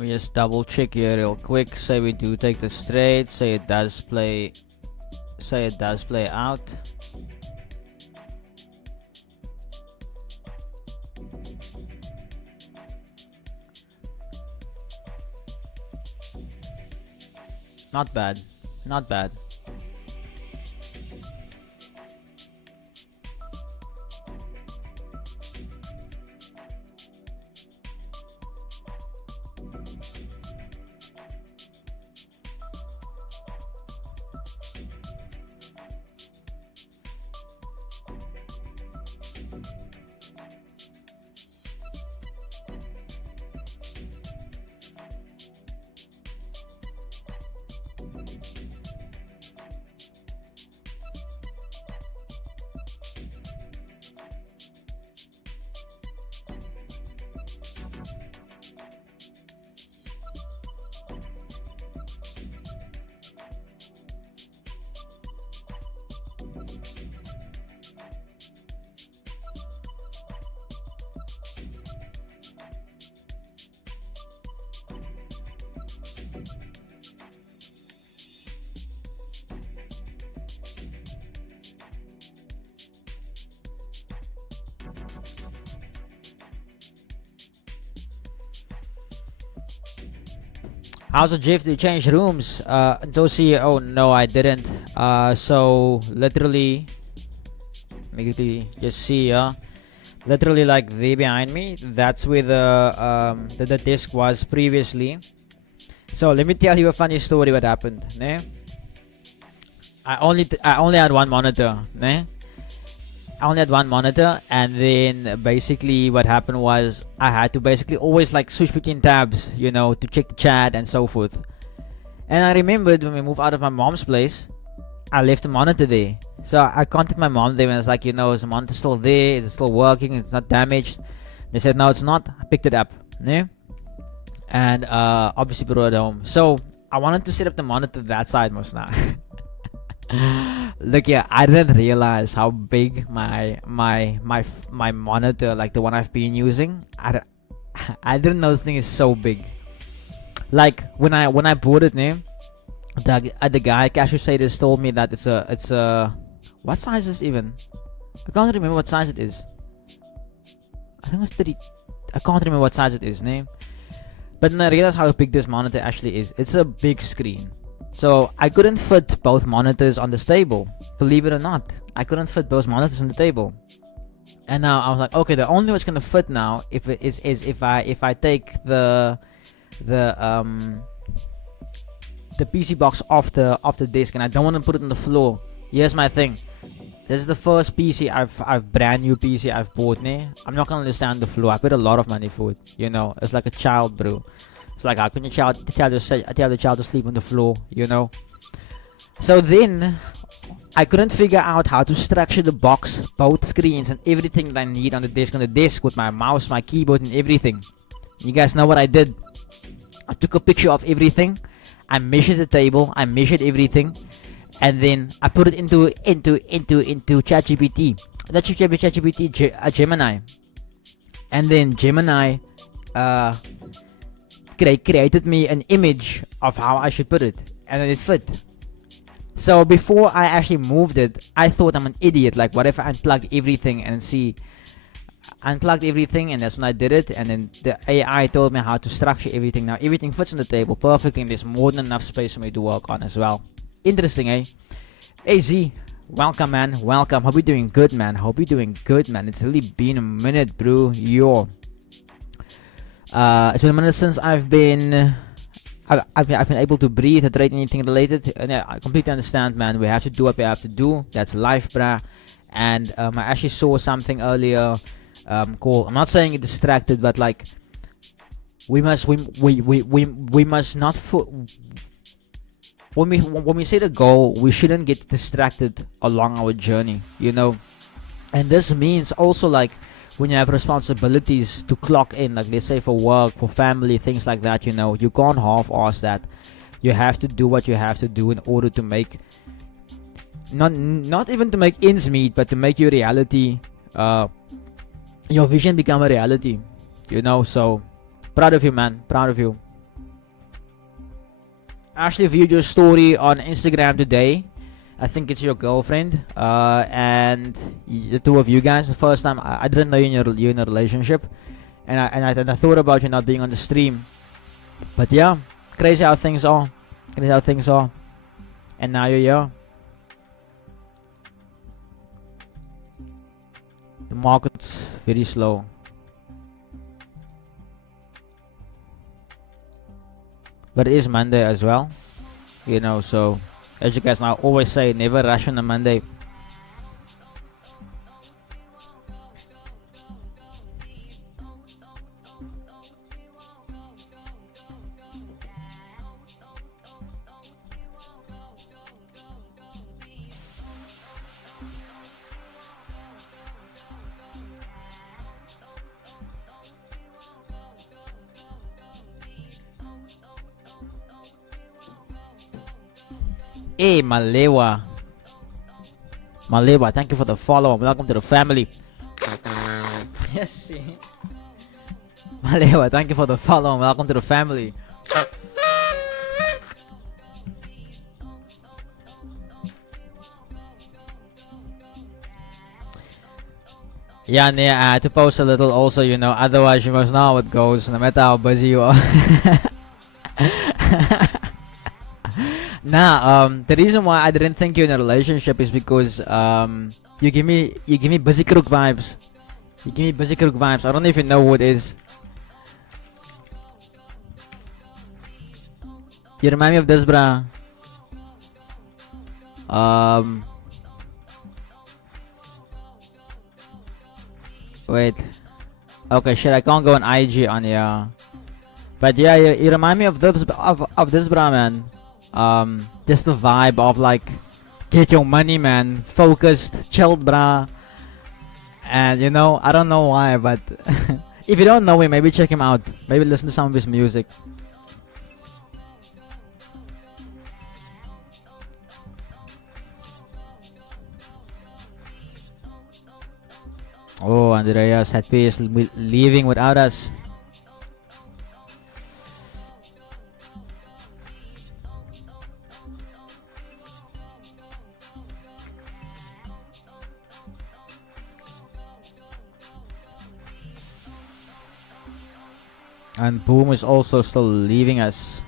We just double check here real quick. Say we do take the straight. Say it does play. Say it does play out. Not bad. Not bad. How's the GIF? Did you change rooms? Dosi, oh no, I didn't. So literally, make it just see, literally like there behind me. That's where the disc was previously. So let me tell you a funny story. What happened? Ne? I only had one monitor. Ne? I only had one monitor, and then basically what happened was I had to basically always like switch between tabs, you know, to check the chat and so forth. And I remembered when we moved out of my mom's place, I left the monitor there. So I contacted my mom there and I was like, you know, is the monitor still there? Is it still working? It's not damaged? They said no, it's not. I picked it up, yeah? And obviously brought it home. So I wanted to set up the monitor that side most now. Look, yeah, I didn't realize how big my monitor, like the one I've been using, I didn't know this thing is so big. Like when I bought it, the guy Cashew Sadist told me that it's a what size is it even? I can't remember what size it is. I think it's 30. I can't remember what size it is, But then I realized how big this monitor actually is. It's a big screen. So I couldn't fit both monitors on this table. Believe it or not, I couldn't fit both monitors on the table. And now I was like, okay, the only way it's gonna fit now if I take the PC box off the disc, and I don't want to put it on the floor. Here's my thing. This is the first PC I've brand new PC I've bought. I'm not gonna understand the floor. I paid a lot of money for it. You know, it's like a child, bro. It's like, how can you tell the child to sleep on the floor, you know? So then, I couldn't figure out how to structure the box, both screens, and everything that I need on the disc with my mouse, my keyboard, and everything. You guys know what I did? I took a picture of everything. I measured the table. I measured everything, and then I put it into ChatGPT. That's ChatGPT, Gemini, and then Gemini, created me an image of how I should put it, and then it fit. So before I actually moved it, I thought I'm an idiot. Like, what if I unplug everything and see? Unplugged everything, and that's when I did it. And then the AI told me how to structure everything. Now everything fits on the table perfectly, and there's more than enough space for me to work on as well. Interesting, eh? Hey Z, welcome, man. Welcome. Hope you're doing good, man. Hope you're doing good, man. It's really been a minute, bro. It's been a minute since I've been I've been able to breathe, trade anything related. And yeah, I completely understand, man. We have to do what we have to do. That's life, bruh. And I actually saw something earlier. Called. I'm not saying it distracted, but like we must not when we set a goal, we shouldn't get distracted along our journey, you know. And this means also like when you have responsibilities to clock in, like let's say for work, for family, things like that, you know, you can't half-ass that. You have to do what you have to do in order to make not even to make ends meet, but to make your reality, your vision become a reality, you know. So proud of you, man, proud of you. I actually viewed your story on Instagram today. I think it's your girlfriend, and the two of you guys. The first time I didn't know you're in a relationship, and I thought about you not being on the stream. But yeah, crazy how things are, and now you're here. The market's very slow. But it is Monday as well, you know, so as you guys now always say, never rush on a Monday. Hey, Malewa, thank you for the follow. Welcome to the family. Yes, Malewa, thank you for the follow. Welcome to the family. Yeah, I had to post a little also, you know, otherwise you must know how it goes, no matter how busy you are. Nah, the reason why I didn't think you're in a relationship is because you give me busy crook vibes. You give me busy crook vibes. I don't even know what it is. You remind me of this, bruh. Wait. Okay, shit, I can't go on IG on here. But yeah, you remind me of this, bruh, man. Just the vibe of like, get your money, man. Focused, chilled, bruh. And you know, I don't know why, but if you don't know him, maybe check him out. Maybe listen to some of his music. Oh, Andreas Happy is leaving without us. And Boom is also still leaving us.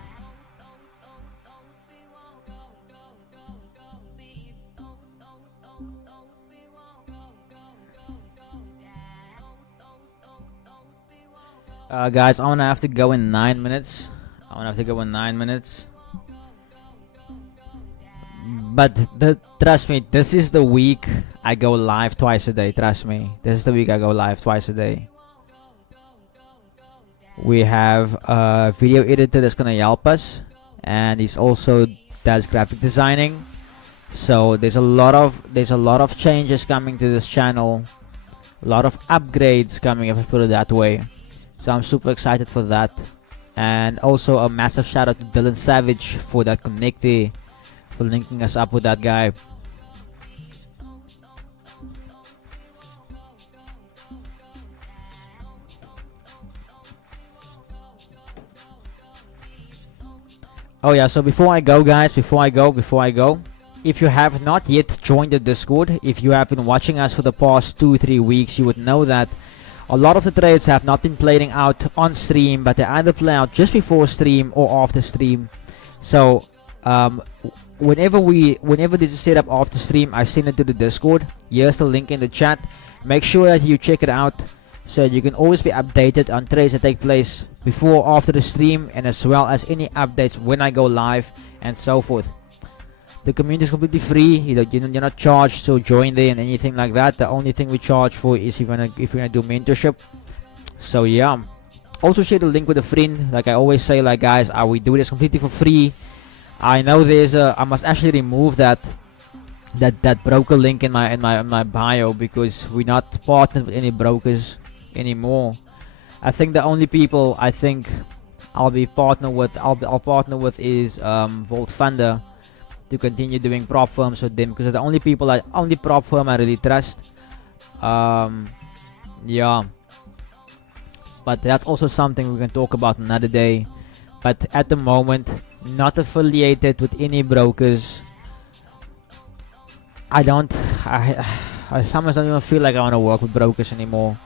Guys, I'm gonna have to go in 9 minutes. But trust me, this is the week I go live twice a day. Trust me, this is the week I go live twice a day. We have a video editor that's gonna help us, and he's also does graphic designing. So there's a lot of changes coming to this channel, a lot of upgrades coming, if I put it that way. So I'm super excited for that. And also a massive shout out to Dylan Savage for that connecty, for linking us up with that guy. Oh yeah, so before I go, guys, if you have not yet joined the Discord, if you have been watching us for the past 2-3 weeks, you would know that a lot of the trades have not been playing out on stream, but they either play out just before stream or after stream. So whenever this is set up after stream, I send it to the Discord. Here's the link in the chat. Make sure that you check it out. so you can always be updated on trades that take place before or after the stream, and as well as any updates when I go live and so forth. The community is completely free. You're not charged to join there and anything like that. The only thing we charge for is if you're gonna do mentorship. So yeah, also share the link with a friend. Like I always say, like guys, we do this completely for free. I know I must actually remove that broker link in my bio, because we're not partnered with any brokers anymore. I think the only people I think I'll partner with is Vault Funder, to continue doing prop firms with them, because they're the only prop firm I really trust. Yeah, but that's also something we can talk about another day. But at the moment, not affiliated with any brokers. I sometimes don't even feel like I want to work with brokers anymore.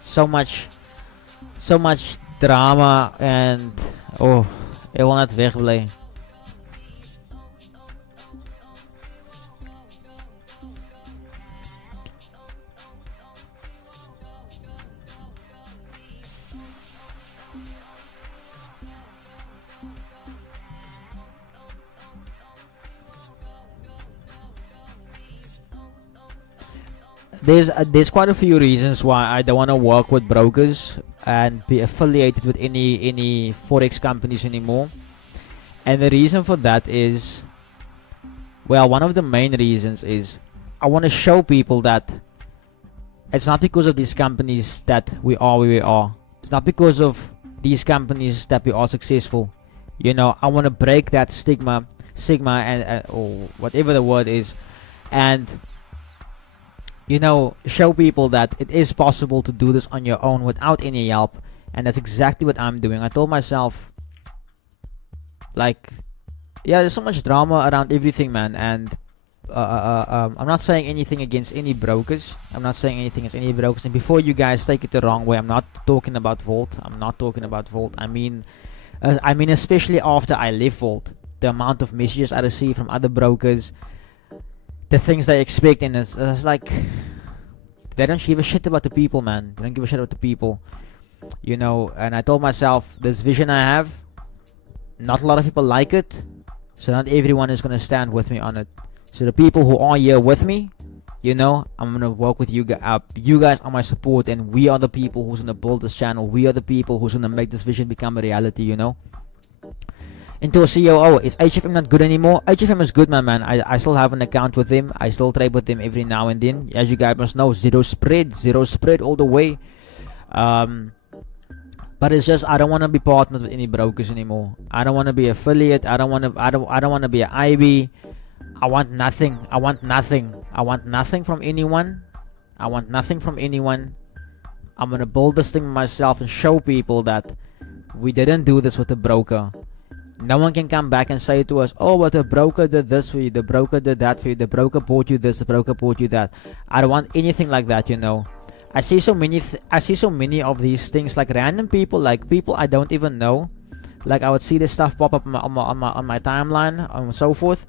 So much drama, and ik wil net wegblijven. There's quite a few reasons why I don't want to work with brokers and be affiliated with any forex companies anymore. And the reason for that is, well, one of the main reasons is I want to show people that it's not because of these companies that we are where we are. It's not because of these companies that we are successful. I want to break that stigma, and or whatever the word is, and show people that it is possible to do this on your own without any help. And that's exactly what I'm doing. I told myself, like, yeah, there's so much drama around everything, man. And I'm not saying anything against any brokers. And before you guys take it the wrong way, I'm not talking about Vault. I mean especially after I left Vault, the amount of messages I receive from other brokers, the things they expect, and it's like they don't give a shit about the people, man. They don't give a shit about the people, and I told myself, this vision I have, not a lot of people like it, so not everyone is gonna stand with me on it. So the people who are here with me, I'm gonna work with you guys. You guys are my support, and we are the people who's gonna build this channel. We are the people who's gonna make this vision become a reality, Into a COO. Is HFM not good anymore? HFM is good, my man. I still have an account with them. I still trade with them every now and then. As you guys must know, zero spread all the way. But it's just I don't want to be partnered with any brokers anymore. I don't want to be affiliate. I don't want to be an IB. I want nothing from anyone. I'm gonna build this thing myself and show people that we didn't do this with a broker. No one can come back and say to us, oh, but the broker did this for you, the broker did that for you, the broker bought you this, the broker bought you that. I don't want anything like that, I see so many of these things, like random people, like people I don't even know. Like I would see this stuff pop up on my timeline and so forth.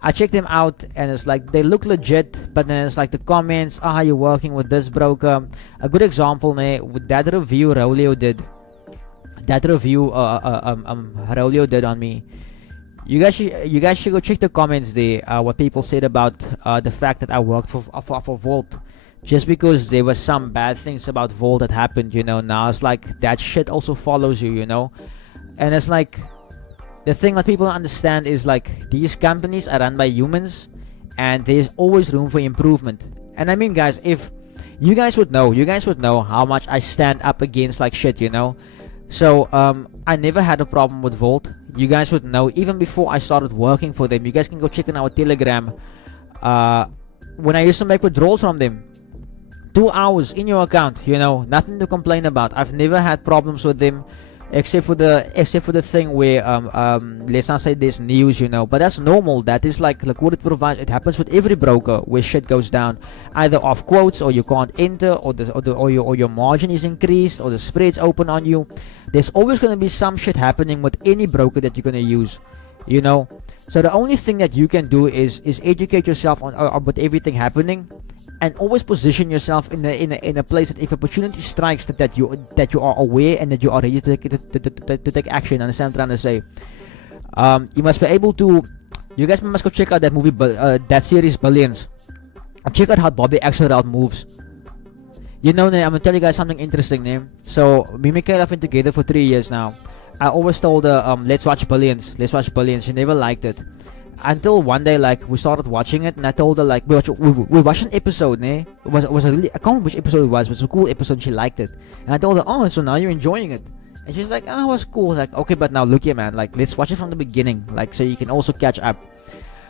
I check them out and it's like they look legit, but then it's like the comments, you're working with this broker. A good example, with that review Raulio did. Raulio did on me. You guys should go check the comments there. What people said about the fact that I worked for Vault, just because there was some bad things about Vault that happened. Now it's like that shit also follows you. And it's like the thing that people don't understand is like these companies are run by humans, and there's always room for improvement. And I mean, guys, if you guys would know how much I stand up against like shit. So I never had a problem with Vault. You guys would know even before I started working for them. You guys can go check in our Telegram. When I used to make withdrawals from them, 2 hours in your account, nothing to complain about. I've never had problems with them, except for the thing where let's not say there's news, but that's normal. That is like liquidity provides. It happens with every broker where shit goes down, either off quotes, or you can't enter, or your margin is increased, or the spread's open on you. There's always going to be some shit happening with any broker that you're going to use, So the only thing that you can do is educate yourself on with everything happening, and always position yourself in a place that if opportunity strikes, that you are aware and that you are ready to take action. Understand what I'm trying to say? You must be able to. You guys must go check out that movie, that series Billions. Check out how Bobby Axelrod moves. You know, I'm gonna tell you guys something interesting, name. So me and Michaela have been together for 3 years now. I always told her, let's watch Billions. Let's watch Billions. She never liked it. Until one day, like, we started watching it, and I told her, like, we watched an episode, ne? It was a really, I can't remember which episode it was, but it was a cool episode, and she liked it. And I told her, oh, so now you're enjoying it. And she's like, oh, it was cool. Like, okay, but now look here, man, like, let's watch it from the beginning, like, so you can also catch up.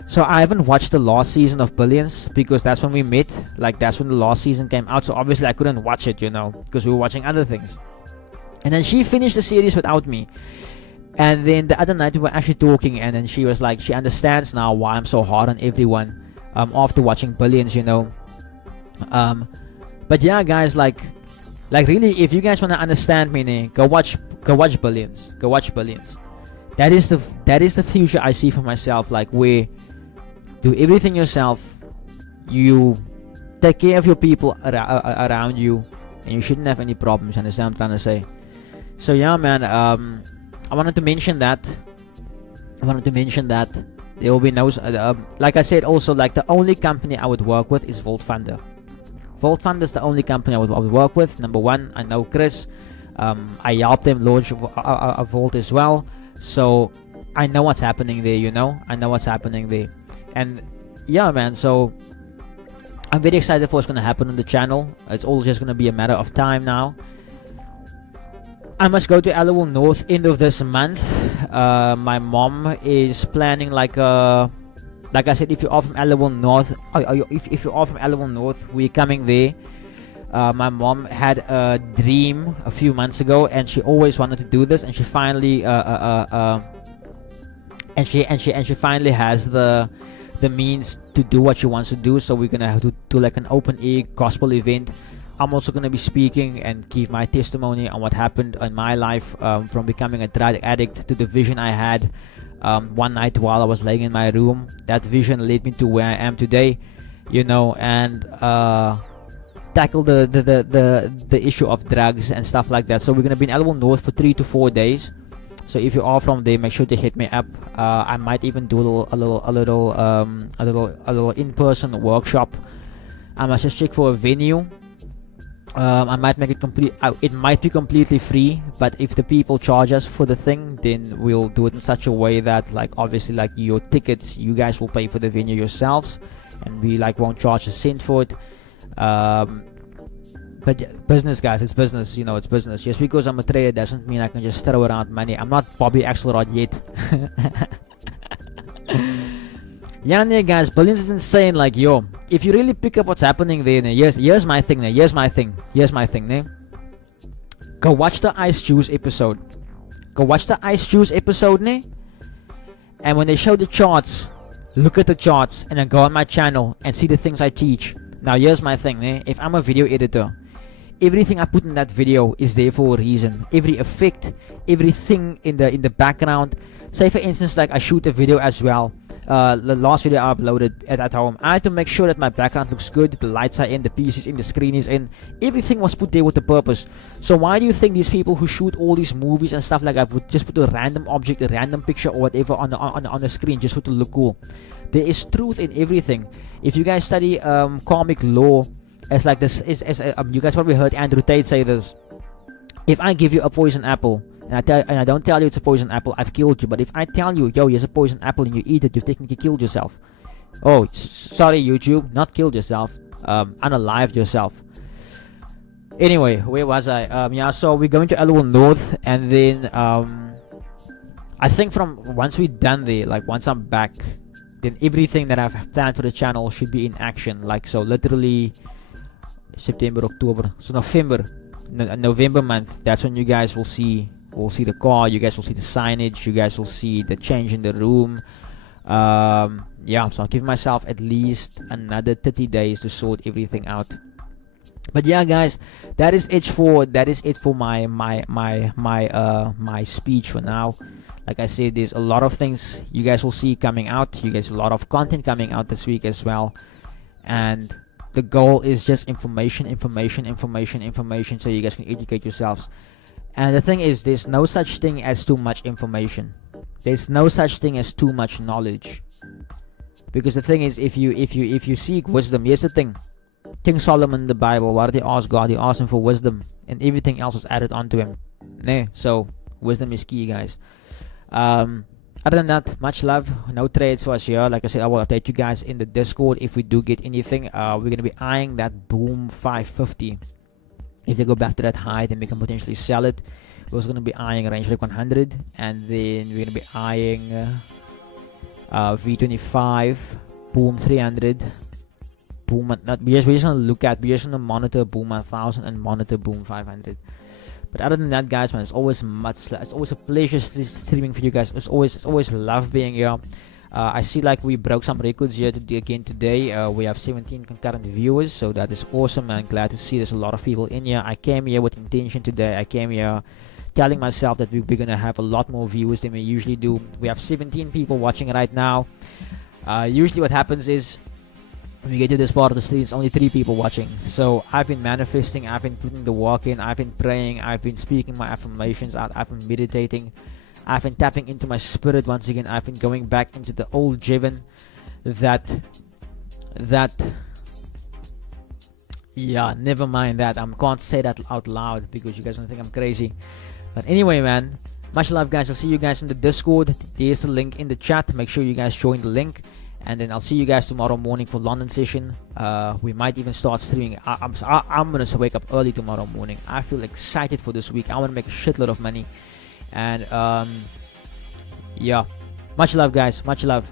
So I haven't watched the last season of Billions, because that's when we met, like, that's when the last season came out, so obviously I couldn't watch it, you know, because we were watching other things. And then she finished the series without me. And then the other night we were actually talking, and then she was like, she understands now why I'm so hard on everyone after watching Billions, you know. But yeah, guys, like really, if you guys want to understand me, go watch Billions. Go watch Billions. That is the future I see for myself. Like, where do everything yourself, you take care of your people around you, and you shouldn't have any problems. Understand what I'm trying to say? So yeah, man. I wanted to mention that. There will be no, like I said, also, like, the only company I would work with is Vault Funder. Vault Funder is the only company I would work with. Number one, I know Chris. I helped them launch a Vault as well. So I know what's happening there, you know. I know what's happening there. And yeah, man, so I'm very excited for what's going to happen on the channel. It's all just going to be a matter of time now. I must go to Alloway North end of this month. My mom is planning like I said, if you are from Alloway North, if you are from Alloway North, we're coming there. My mom had a dream a few months ago, and she always wanted to do this, and she finally she finally has the means to do what she wants to do. So we're gonna have to do like an open air gospel event. I'm also going to be speaking and give my testimony on what happened in my life, from becoming a drug addict to the vision I had one night while I was laying in my room. That vision led me to where I am today, you know, and tackle the issue of drugs and stuff like that. So we're going to be in Alloway North for 3 to 4 days. So if you are from there, make sure to hit me up. I might even do a little in-person workshop. I must just check for a venue. I might make it complete. It might be completely free, but if the people charge us for the thing, then we'll do it in such a way that, like, obviously, like, your tickets, you guys will pay for the venue yourselves, and we, like, won't charge a cent for it. But yeah, business, guys, it's business. You know, it's business. Just because I'm a trader doesn't mean I can just throw around money. I'm not Bobby Axelrod yet. Yeah, yeah, guys, Billions is insane. Like, yo, if you really pick up what's happening there, here's my thing, here's my thing. Go watch the Ice Juice episode. And when they show the charts, look at the charts, and then go on my channel and see the things I teach. Now, here's my thing, if I'm a video editor, everything I put in that video is there for a reason. Every effect, everything in the background. Say, for instance, like, I shoot a video as well. The last video I uploaded at home, I had to make sure that my background looks good, the lights are in, the piece is in, the screen is in. Everything was put there with a purpose. So why do you think these people who shoot all these movies and stuff like that would just put a random object, a random picture or whatever on the screen just for it to look cool? There is truth in everything. If you guys study karmic law, as like this you guys probably heard Andrew Tate say this. If I give you a poison apple, and I don't tell you it's a poison apple, I've killed you. But if I tell you, yo, here's a poison apple, and you eat it, you've technically killed yourself. Oh, sorry, YouTube, not killed yourself, unalived yourself. Anyway, where was I? Yeah, so we're going to Alloway North, and then I think from once we're done there, like once I'm back, then everything that I've planned for the channel should be in action. Like, so literally September, October, so November month, that's when you guys will see the car, you guys will see the signage, you guys will see the change in the room. Yeah, so I'll give myself at least another 30 days to sort everything out. But yeah, guys, that is it for my speech for now. Like I said, there's a lot of things you guys will see coming out. You guys, a lot of content coming out this week as well. And The goal is just information, so you guys can educate yourselves. And the thing is, there's no such thing as too much information. There's no such thing as too much knowledge. Because the thing is, if you seek wisdom, here's the thing. King Solomon in the Bible, what did he ask God? He asked him for wisdom, and everything else was added onto him. So wisdom is key, guys. Other than that, much love. No trades for us here. Like I said, I will update you guys in the Discord if we do get anything. We're gonna be eyeing that boom 550. If they go back to that high, then we can potentially sell it. We're also gonna be eyeing range like 100, and then we're gonna be eyeing V25, boom 300, boom. We're just gonna monitor boom 1000 and monitor boom 500. But other than that, guys, man, it's always a pleasure streaming for you guys. It's always love being here. I see like we broke some records here again today. We have 17 concurrent viewers, so that is awesome, man. Glad to see there's a lot of people in here. I came here with intention today. I came here telling myself that we're gonna have a lot more viewers than we usually do. We have 17 people watching right now. Usually what happens is, when we get to this part of the stream, it's only 3 people watching. So I've been manifesting, I've been putting the work in, I've been praying, I've been speaking my affirmations out, I've been meditating, I've been tapping into my spirit once again. I've been going back into the old Jevon yeah, never mind that. I can't say that out loud because you guys don't think I'm crazy. But anyway, man, much love, guys. I'll see you guys in the Discord. There's a link in the chat. Make sure you guys join the link. And then I'll see you guys tomorrow morning for London session. We might even start streaming. I'm gonna wake up early tomorrow morning. I feel excited for this week. I want to make a shitload of money. And yeah, much love, guys. Much love.